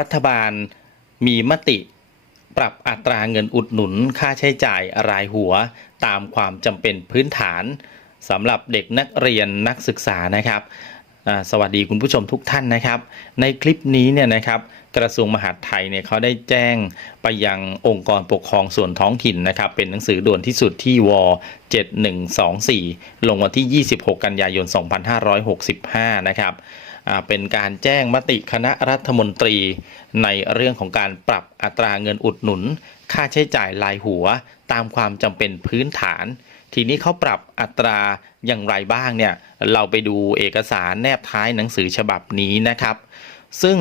รัฐบาลมีมติปรับอัตราเงินอุดหนุนค่าใช้จ่ายรายหัวตามความจำเป็นพื้นฐานสำหรับเด็กนักเรียนนักศึกษานะครับสวัสดีคุณผู้ชมทุกท่านนะครับ ในคลิปนี้เนี่ยนะครับกระทรวงมหาดไทยเนี่ยเขาได้แจ้งไปยังองค์กรปกครองส่วนท้องถิ่นนะครับ เป็นหนังสือด่วนที่สุดที่ว7124 ลงวันที่ 26 กันยายน 2565 นะครับอ่า เป็นการแจ้งมติคณะรัฐมนตรี ในเรื่องของการปรับอัตราเงินอุดหนุน ค่าใช้จ่ายรายหัว ตามความจำเป็นพื้นฐาน ทีนี้เขาปรับอัตราอย่างไรบ้างเนี่ยเราไปดูเอกสารแนบท้ายหนังสือฉบับนี้นะครับ ซึ่ง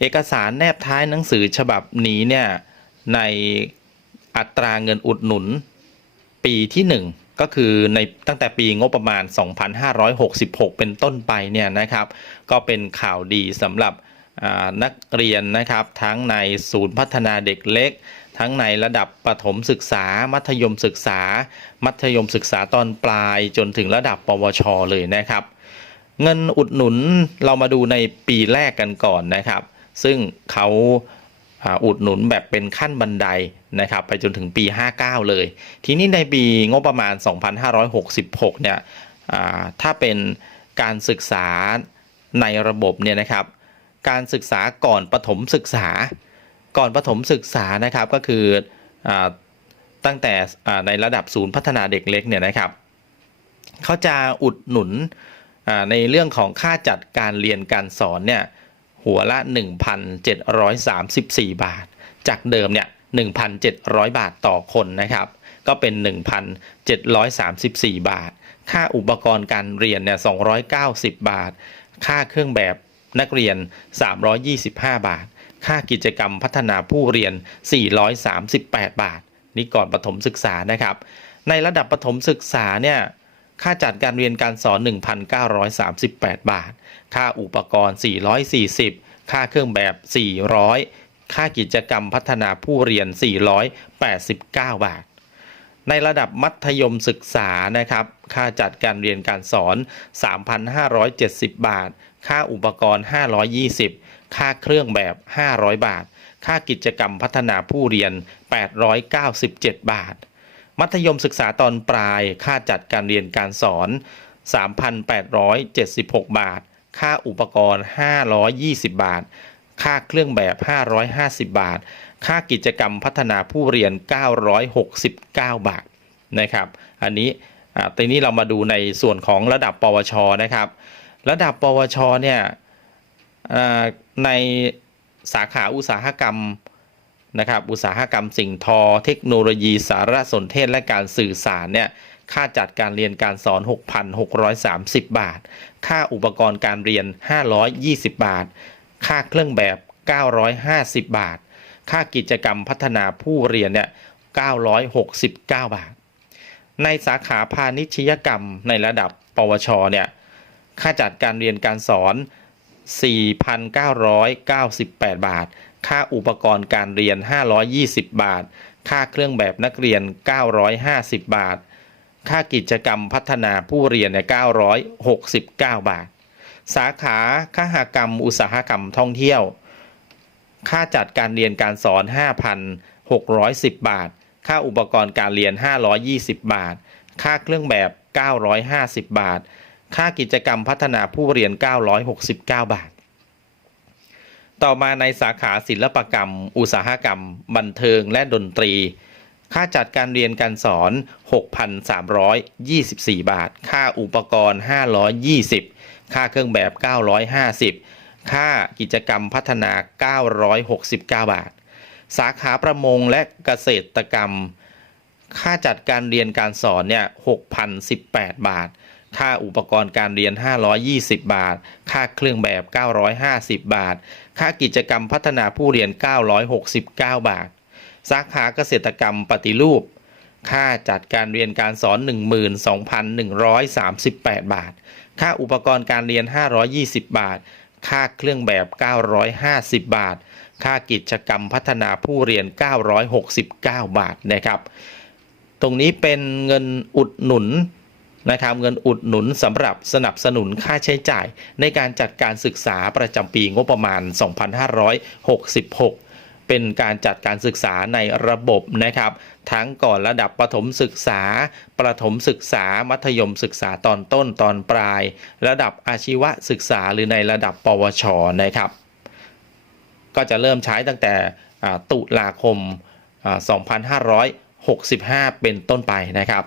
เอกสารแนบท้ายหนังสือฉบับนี้เนี่ยในอัตราเงินอุดหนุน ปีที่ 1 ก็คือในตั้งแต่ปีงบประมาณ 2566 เป็นต้นไปเนี่ยนะครับ ก็เป็นข่าวดีสำหรับนักเรียนนะครับ ทั้งในศูนย์พัฒนาเด็กเล็ก ทั้งในระดับประถมศึกษา มัธยมศึกษา มัธยมศึกษาตอนปลายจนถึงระดับปวช เลยนะครับ เงินอุดหนุนเรามาดูในปีแรกกันก่อนนะครับ ซึ่งเขา อุดหนุนแบบเป็นขั้นบันไดนะครับไปจนถึงปี 59 เลย ทีนี้ในปีงบประมาณ 2566 เนี่ยถ้าเป็นการศึกษาในระบบเนี่ยนะครับ การศึกษาก่อนประถมศึกษา ก่อนประถมศึกษานะครับก็คืออตั้งแต่ในระดับศูนย์พัฒนาเด็กเล็กเนี่ยนะครับเขาจะอุดหนุนในเรื่องของค่าจัดการเรียนการสอนเนี่ย หัวละ 1,734 บาท จากเดิมเนี่ย 1,700 บาทต่อคนนะครับ ก็เป็น 1,734 บาท ค่าอุปกรณ์การเรียนเนี่ย 290 บาท ค่าเครื่องแบบนักเรียน 325 บาท ค่ากิจกรรมพัฒนาผู้เรียน 438 บาท นี่ก่อนประถมศึกษานะครับ ในระดับประถมศึกษาเนี่ย ค่าจัดการเรียนการสอน 1,938 บาท ค่าอุปกรณ์ 440 ค่าเครื่องแบบ 400 ค่ากิจกรรมพัฒนาผู้เรียน 489 บาท ในระดับมัธยมศึกษานะครับ ค่าจัดการเรียนการสอน 3,570 บาท ค่าอุปกรณ์ 520 ค่าเครื่องแบบ 500 บาท ค่ากิจกรรมพัฒนาผู้เรียน 897 บาท มัธยมศึกษาตอนปลาย ค่าจัดการเรียนการสอน 3,876 บาท ค่าอุปกรณ์ 520 บาท ค่าเครื่องแบบ 550 บาท ค่ากิจกรรมพัฒนาผู้เรียน 969 บาทนะครับ อันนี้ทีนี้เรามาดูในส่วนของระดับปวชนะครับ ระดับปวชเนี่ยในสาขาอุตสาหกรรม นะครับอุตสาหกรรมสิ่งทอ เทคโนโลยีสารสนเทศและการสื่อสารเนี่ยค่าจัดการเรียนการสอน 6,630 บาท ค่าอุปกรณ์การเรียน 520 บาท ค่าเครื่องแบบ 950 บาท ค่ากิจกรรมพัฒนาผู้เรียนเนี่ย 969 บาท ในสาขาพาณิชยกรรมในระดับปวชเนี่ย ค่าจัดการเรียนการสอน 4,998 บาท ค่าอุปกรณ์การเรียน 520 บาท ค่าเครื่องแบบนักเรียน 950 บาท ค่ากิจกรรมพัฒนาผู้เรียนเนี่ย969 บาท สาขาคหกรรม อุตสาหกรรมท่องเที่ยว ค่าจัดการเรียนการสอน 5,610 บาท ค่าอุปกรณ์การเรียน 520 บาท ค่าเครื่องแบบ 950 บาท ค่ากิจกรรมพัฒนาผู้เรียน 969 บาท ต่อมาในสาขาศิลปกรรม อุตสาหกรรม บันเทิงและดนตรี ค่าจัดการเรียนการสอน 6,324 บาท ค่าอุปกรณ์ 520 ค่าเครื่องแบบ 950 ค่ากิจกรรมพัฒนา 969 บาท สาขาประมงและเกษตรกรรม ค่าจัดการเรียนการสอนเนี่ย6,018 บาท ค่าอุปกรณ์การเรียน 520 บาท ค่าเครื่องแบบ 950 บาท ค่ากิจกรรมพัฒนาผู้เรียน 969 บาท สาขาเกษตรกรรมปฏิรูป ค่าจัดการเรียนการสอน 12,138 บาท ค่าอุปกรณ์การเรียน 520 บาท ค่าเครื่องแบบ 950 บาท ค่ากิจกรรมพัฒนาผู้เรียน 969 บาทนะครับ ตรงนี้เป็นเงินอุดหนุน นะครับเงินอุดหนุนสำหรับสนับสนุนค่าใช้จ่าย ในการจัดการศึกษาประจำปีงบประมาณ 2566เป็นการจัดการศึกษาในระบบนะครับ ทั้งก่อนระดับประถมศึกษา ประถมศึกษา มัธยมศึกษาตอนต้นตอนปลาย ระดับอาชีวศึกษาหรือในระดับปวชนะครับ ก็จะเริ่มใช้ตั้งแต่ตุลาคม 2565 เป็นต้นไปนะครับ